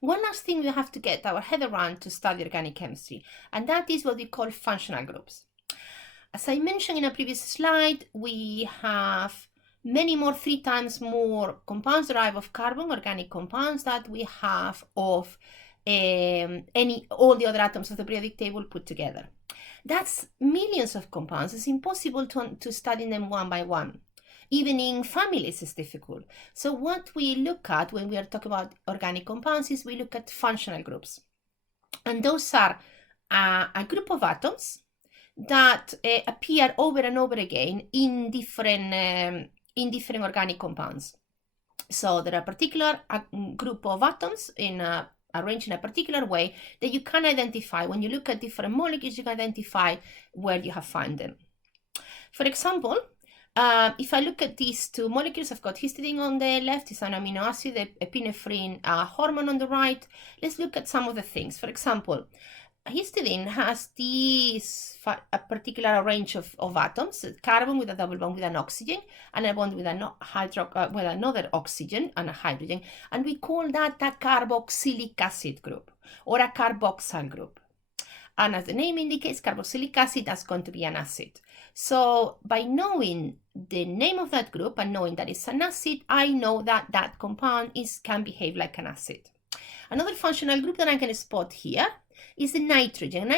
one last thing we have to get our head around to study organic chemistry, and that is what we call functional groups. As I mentioned in a previous slide, we have many more, 3 times more compounds derived of carbon, organic compounds, that we have of all the other atoms of the periodic table put together. That's millions of compounds. It's impossible to study them one by one. Even in families, it's difficult. So what we look at when we are talking about organic compounds is we look at functional groups. And those are a group of atoms that appear over and over again in different organic compounds. So there are a particular group of atoms arranged in a particular way that you can identify. When you look at different molecules, you can identify where you have found them. For example, if I look at these 2 molecules, I've got histidine on the left, it's an amino acid, epinephrine hormone on the right. Let's look at some of the things. For example, histidine has a particular range of atoms, carbon with a double bond with an oxygen, and a bond with another oxygen and a hydrogen, and we call that a carboxylic acid group or a carboxyl group. And as the name indicates, carboxylic acid, that's going to be an acid. So by knowing the name of that group and knowing that it's an acid, I know that that compound can behave like an acid. Another functional group that I can spot here is the nitrogen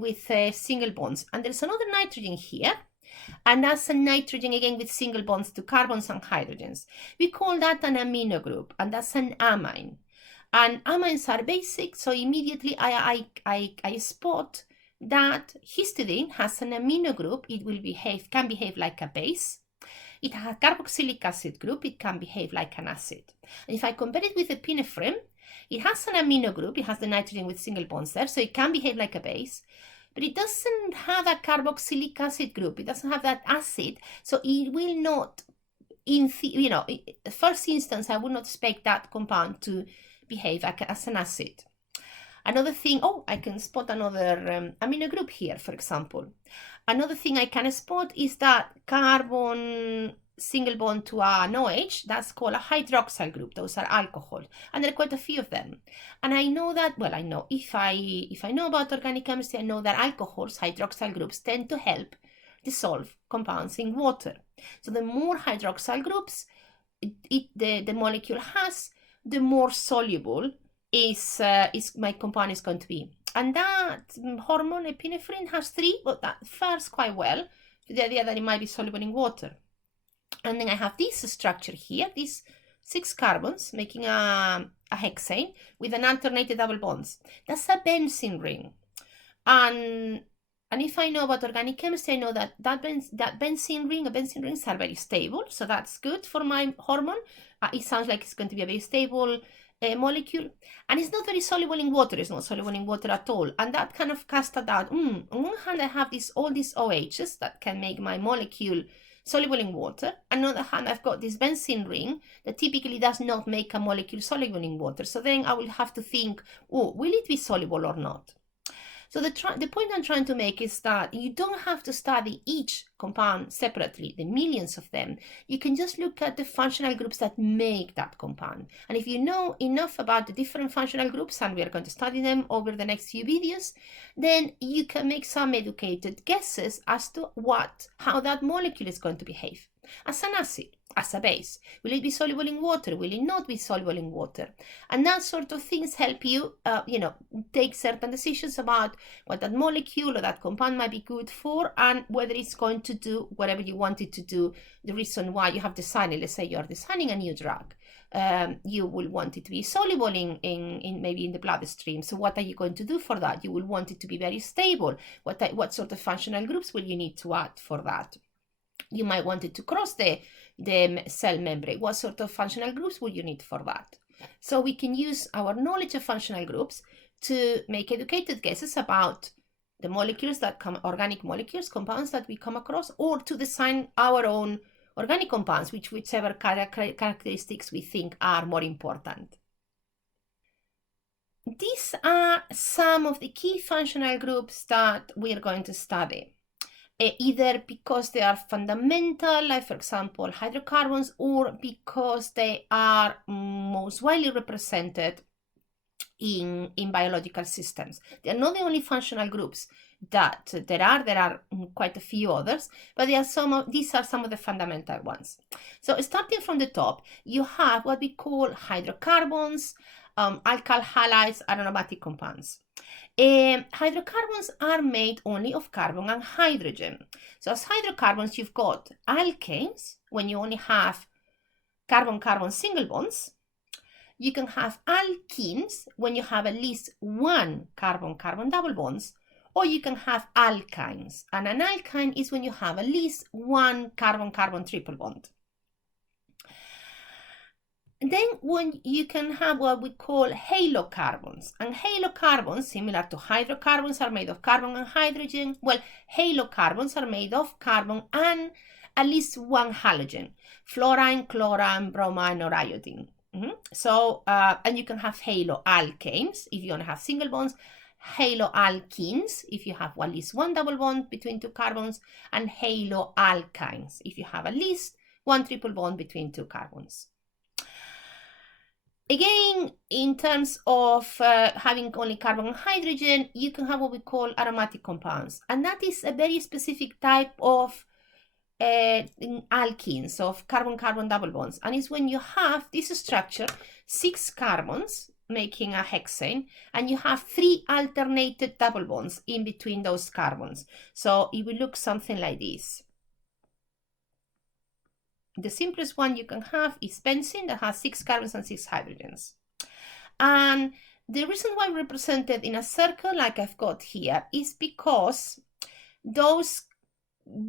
with single bonds. And there's another nitrogen here, and that's a nitrogen again with single bonds to carbons and hydrogens. We call that an amino group, and that's an amine. And amines are basic, so immediately I spot that histidine has an amino group. It can behave like a base. It has a carboxylic acid group. It can behave like an acid. And if I compare it with epinephrine, it has an amino group. It has the nitrogen with single bonds there, so it can behave like a base. But it doesn't have a carboxylic acid group. It doesn't have that acid, so it will not, first instance, I would not expect that compound to behave as an acid. Another thing, I can spot another amino group here, for example. Another thing I can spot is that carbon single bond to an OH, that's called a hydroxyl group. Those are alcohol, and there are quite a few of them. And I know that, if I know about organic chemistry, I know that alcohols, hydroxyl groups, tend to help dissolve compounds in water. So the more hydroxyl groups the molecule has, the more soluble my compound is going to be. And that hormone epinephrine has 3, but that fares quite well with the idea that it might be soluble in water. And then I have this structure here, these 6 carbons making a hexane with an alternated double bonds. That's a benzene ring. And if I know about organic chemistry, I know that benzene rings are very stable, so that's good for my hormone. It sounds like it's going to be a very stable molecule, and it's not very soluble in water. It's not soluble in water at all, and that kind of cast a doubt. On one hand, I have all these OHs that can make my molecule soluble in water. On the other hand, I've got this benzene ring that typically does not make a molecule soluble in water. So then I will have to think, will it be soluble or not? So the point I'm trying to make is that you don't have to study each compound separately, the millions of them. You can just look at the functional groups that make that compound. And if you know enough about the different functional groups, and we are going to study them over the next few videos, then you can make some educated guesses as to how that molecule is going to behave. As an acid, as a base, will it be soluble in water? Will it not be soluble in water? And that sort of things help you, take certain decisions about what that molecule or that compound might be good for, and whether it's going to do whatever you want it to do. The reason why you have designed it, let's say you are designing a new drug, you will want it to be soluble in maybe in the bloodstream. So what are you going to do for that? You will want it to be very stable. What sort of functional groups will you need to add for that? You might want it to cross the cell membrane. What sort of functional groups will you need for that? So we can use our knowledge of functional groups to make educated guesses about the molecules organic molecules, compounds that we come across, or to design our own organic compounds, whichever characteristics we think are more important. These are some of the key functional groups that we are going to study. Either because they are fundamental, like for example hydrocarbons, or because they are most widely represented in biological systems. They are not the only functional groups that there are quite a few others, but these are some of the fundamental ones. So starting from the top, you have what we call hydrocarbons, alkyl halides, and aromatic compounds. Hydrocarbons are made only of carbon and hydrogen. So as hydrocarbons, you've got alkanes, when you only have carbon-carbon single bonds. You can have alkenes when you have at least one carbon-carbon double bonds, or you can have alkynes. And an alkyne is when you have at least one carbon-carbon triple bond. And then when you can have what we call halocarbons. And halocarbons, similar to hydrocarbons, are made of carbon and hydrogen. Well, halocarbons are made of carbon and at least one halogen, fluorine, chlorine, bromine, or iodine. So, and you can have haloalkanes if you only have single bonds, haloalkenes if you have at least one double bond between two carbons, and haloalkynes if you have at least one triple bond between two carbons. Again, in terms of having only carbon and hydrogen, you can have what we call aromatic compounds, and that is a very specific type of alkenes, of carbon-carbon double bonds, and it's when you have this structure, 6 carbons making a hexane, and you have 3 alternated double bonds in between those carbons. So it will look something like this. The simplest one you can have is benzene, that has 6 carbons and 6 hydrogens. And the reason why represented in a circle like I've got here is because those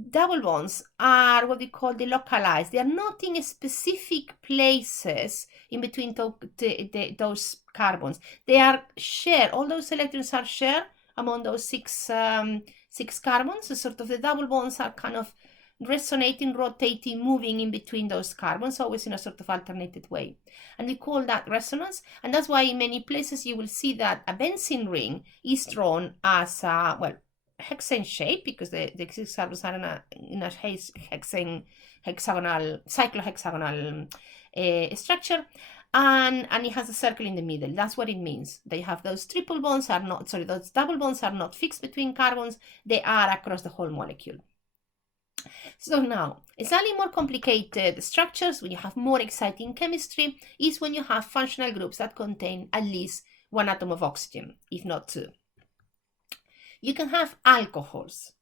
double bonds are what we call delocalized. They are not in specific places in between those carbons. They are shared. All those electrons are shared among those 6 carbons. So sort of the double bonds are kind of resonating, rotating, moving in between those carbons, always in a sort of alternated way. And we call that resonance. And that's why in many places you will see that a benzene ring is drawn as a, well, hexane shape, because the 6 carbons are in a hexane, hexagonal, cyclohexagonal structure, and it has a circle in the middle. That's what it means. They have those triple bonds are not, sorry, those double bonds are not fixed between carbons, they are across the whole molecule. So now, slightly more complicated structures, when you have more exciting chemistry, is when you have functional groups that contain at least 1 atom of oxygen, if not 2. You can have alcohols.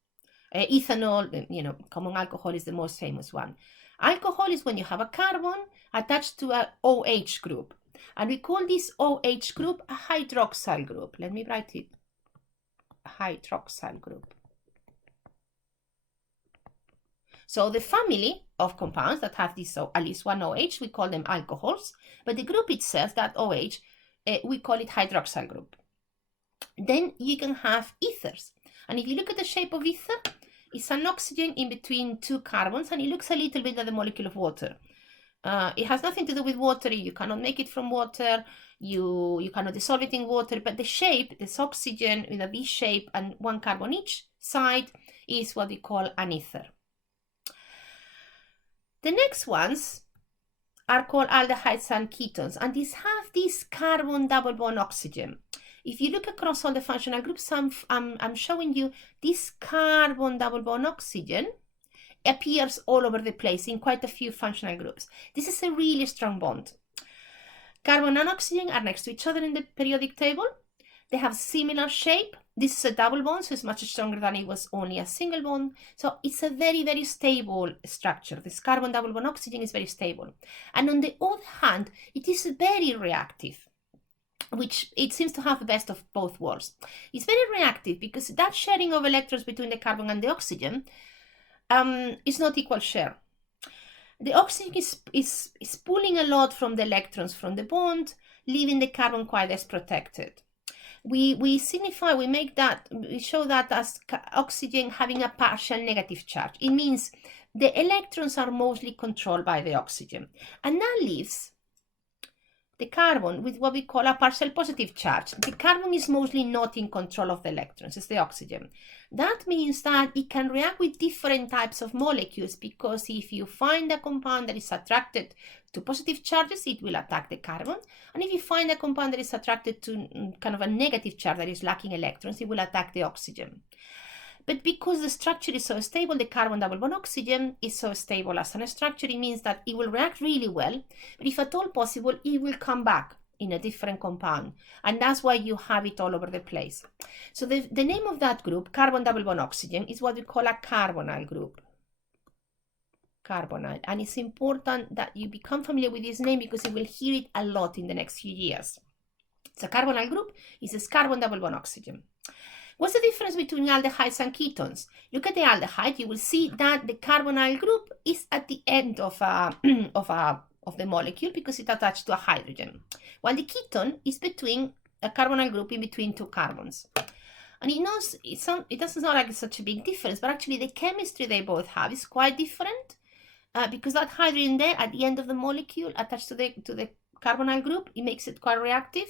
Ethanol, you know, common alcohol is the most famous one. Alcohol is when you have a carbon attached to an OH group. And we call this OH group a hydroxyl group. Let me write it. Hydroxyl group. So the family of compounds that have this at least one OH, we call them alcohols. But the group itself, that OH, we call it hydroxyl group. Then you can have ethers. And if you look at the shape of ether, it's an oxygen in between 2 carbons, and it looks a little bit like the molecule of water. It has nothing to do with water. You cannot make it from water. You cannot dissolve it in water. But the shape, this oxygen with a V shape and 1 carbon each side, is what we call an ether. The next ones are called aldehydes and ketones, and these have this carbon double bond oxygen. If you look across all the functional groups, I'm showing you this carbon double bond oxygen appears all over the place in quite a few functional groups. This is a really strong bond. Carbon and oxygen are next to each other in the periodic table. They have similar shape. This is a double bond, so it's much stronger than it was only a single bond. So it's a very, very stable structure. This carbon double bond oxygen is very stable. And on the other hand, it is very reactive, which it seems to have the best of both worlds. It's very reactive because that sharing of electrons between the carbon and the oxygen is not equal share. The oxygen is pulling a lot from the electrons from the bond, leaving the carbon quite as protected. We show that as oxygen having a partial negative charge. It means the electrons are mostly controlled by the oxygen, and that leaves the carbon with what we call a partial positive charge. The carbon is mostly not in control of the electrons, it's the oxygen. That means that it can react with different types of molecules, because if you find a compound that is attracted to positive charges, it will attack the carbon. And if you find a compound that is attracted to kind of a negative charge that is lacking electrons, it will attack the oxygen. But because the structure is so stable, the carbon double bond oxygen is so stable as a structure, it means that it will react really well, but if at all possible, it will come back in a different compound. And that's why you have it all over the place. So the name of that group, carbon double bond oxygen, is what we call a carbonyl group. Carbonyl. And it's important that you become familiar with this name because you will hear it a lot in the next few years. So carbonyl group is a carbon double bond oxygen. What's the difference between aldehydes and ketones? Look at the aldehyde, you will see that the carbonyl group is at the end of the molecule because it's attached to a hydrogen, while the ketone is between a carbonyl group in between two carbons. And it doesn't sound like such a big difference, but actually the chemistry they both have is quite different because that hydrogen there at the end of the molecule attached to the carbonyl group, it makes it quite reactive.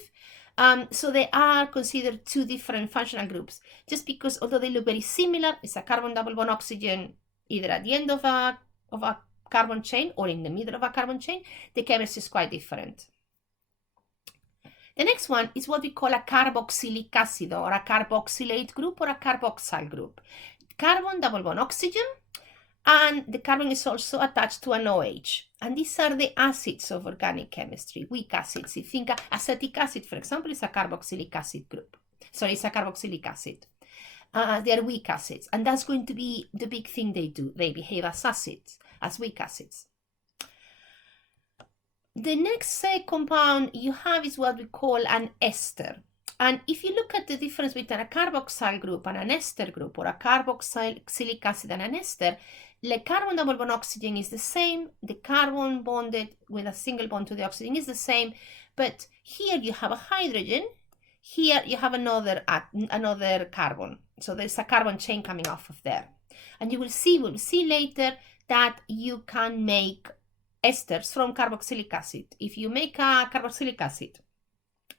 So they are considered two different functional groups, just because although they look very similar, it's a carbon double bond oxygen either at the end of a carbon chain or in the middle of a carbon chain, the chemistry is quite different. The next one is what we call a carboxylic acid or a carboxylate group or a carboxyl group. Carbon double bond oxygen, and the carbon is also attached to an OH. And these are the acids of organic chemistry, weak acids. You think acetic acid, for example, is a carboxylic acid group. Sorry, it's a carboxylic acid. They are weak acids, and that's going to be the big thing they do. They behave as acids, as weak acids. The next compound you have is what we call an ester. And if you look at the difference between a carboxyl group and an ester group, or a carboxylic acid and an ester, the carbon double bond oxygen is the same, the carbon bonded with a single bond to the oxygen is the same, but here you have a hydrogen, here you have another carbon. So there's a carbon chain coming off of there. And we'll see later that you can make esters from carboxylic acid. If you make a carboxylic acid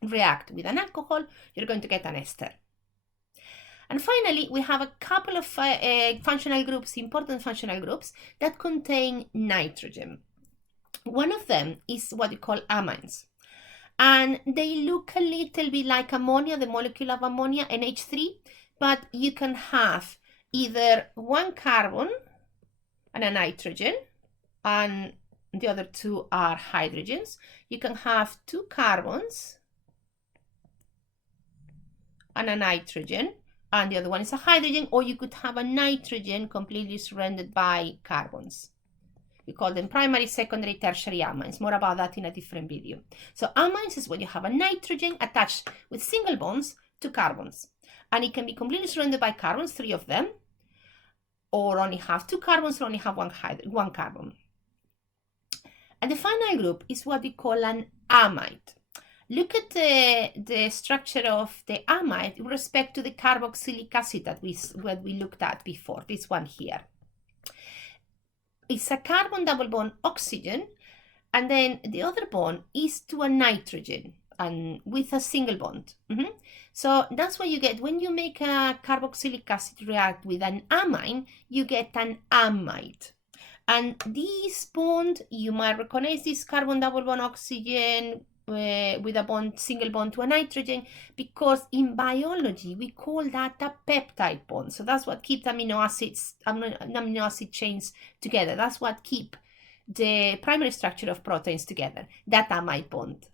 react with an alcohol, you're going to get an ester. And finally, we have a couple of functional groups, important functional groups, that contain nitrogen. One of them is what we call amines. And they look a little bit like ammonia, the molecule of ammonia, NH3, but you can have either one carbon and a nitrogen, and the other two are hydrogens. You can have two carbons and a nitrogen, and the other one is a hydrogen, or you could have a nitrogen completely surrounded by carbons. We call them primary, secondary, tertiary amines. More about that in a different video. So amines is when you have a nitrogen attached with single bonds to carbons. And it can be completely surrounded by carbons, 3 of them, or only have 2 carbons, or only have one carbon. And the final group is what we call an amide. Look at the structure of the amide with respect to the carboxylic acid that we looked at before, this one here. It's a carbon double bond oxygen, and then the other bond is to a nitrogen and with a single bond. So that's what you get when you make a carboxylic acid react with an amine, you get an amide. And this bond, you might recognize this carbon double bond oxygen with a single bond to a nitrogen, because in biology we call that a peptide bond. So that's what keeps amino acid chains together. That's what keep the primary structure of proteins together, that amide bond.